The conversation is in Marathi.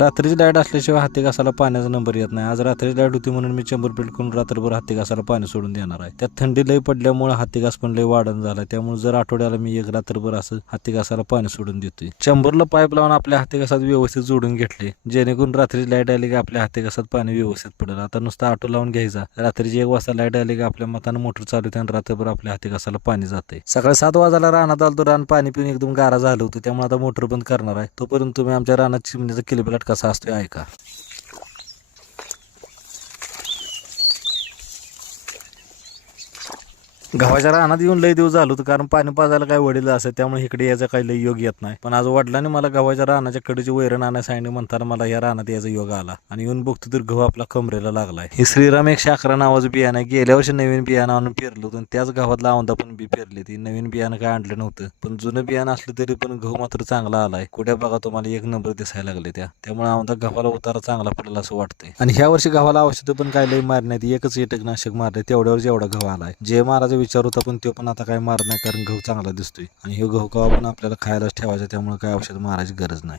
रात्रीची लाईट असल्याशिवाय हत्ती घासाला पाण्याचा नंबर येत नाही. आज रात्रीची लाईट होती म्हणून मी चंबर पेट करून रात्रभर हत्ती घासाला पाणी सोडून देणार आहे. त्यात थंडी लई पडल्यामुळे हत्ती घास पण लई वाढण झाला. त्यामुळे जर आठवड्याला मी एक रात्रभर असं हत्ती घासाला पाणी सोडून देतोय. चंबरला पाईप लावून आपल्या हत्ती घासात व्यवस्थित जोडून घेतले, जेणेकरून रात्रीची लाईट आली की आपल्या हत्ती घासात पाणी व्यवस्थित पडेल. आता नुसतं ऑटो लावून घ्यायचा, रात्रीची 1 वाजता लाईट आली की आपल्या मतानं मोटर चालू होते आणि रात्रभर आपल्या हत्ती घासाला पाणी जाते. सकाळी 7 वाजायला रानात आलो तर रान पाणी पिऊन एकदम गारा झालं होतं. त्यामुळे आता मोटर बंद करणार आहे. तोपर्यंत तुम्ही आमच्या रानात चिमणीचा किलबिलाट कसा असतोय ऐका. गव्हाच्या रानात येऊन लई दिवस झालो होतं, कारण पाणी पाजायला काय वडील असं, त्यामुळे इकडे यायचा काही लई योग येत नाही. पण आज वडिलांनी मला गव्हाच्या रानाच्या कडेची वैरण आणायला सांगितले. म्हणताना मला या रानात यायचा योग आला आणि येऊन बघतो तर गहू आपला कमरेला लागलाय. हे श्रीराम 111 नावाचं बियाणं आहे. गेल्या वर्षी नवीन बियाणं आणून पेरलं होतं, त्याच गव्हातला औंदा पण बी पेरले. ती नवीन बियाणं काय आणलं नव्हतं, पण जुनं बियाणं असलं तरी पण गहू मात्र चांगला आलाय. कुठे बघा तुम्हाला 1 नंबर दिसायला लागले त्यामुळे औंदा गव्हाला उतारा चांगला पडला असं वाटतंय. आणि ह्या वर्षी गव्हाला औषधं पण काय लई मारण्यात, एकच कीटकनाशक मारले, तेवढ्यावर जेवढा गहू आलाय. जे महाराजा विचार होता पण तो पण आता काय मारत नाही, कारण गहू चांगला दिसतोय आणि हे गहू कवा पण आपल्याला खायलाच ठेवायचा, त्यामुळे काय औषध मारायची गरज नाही.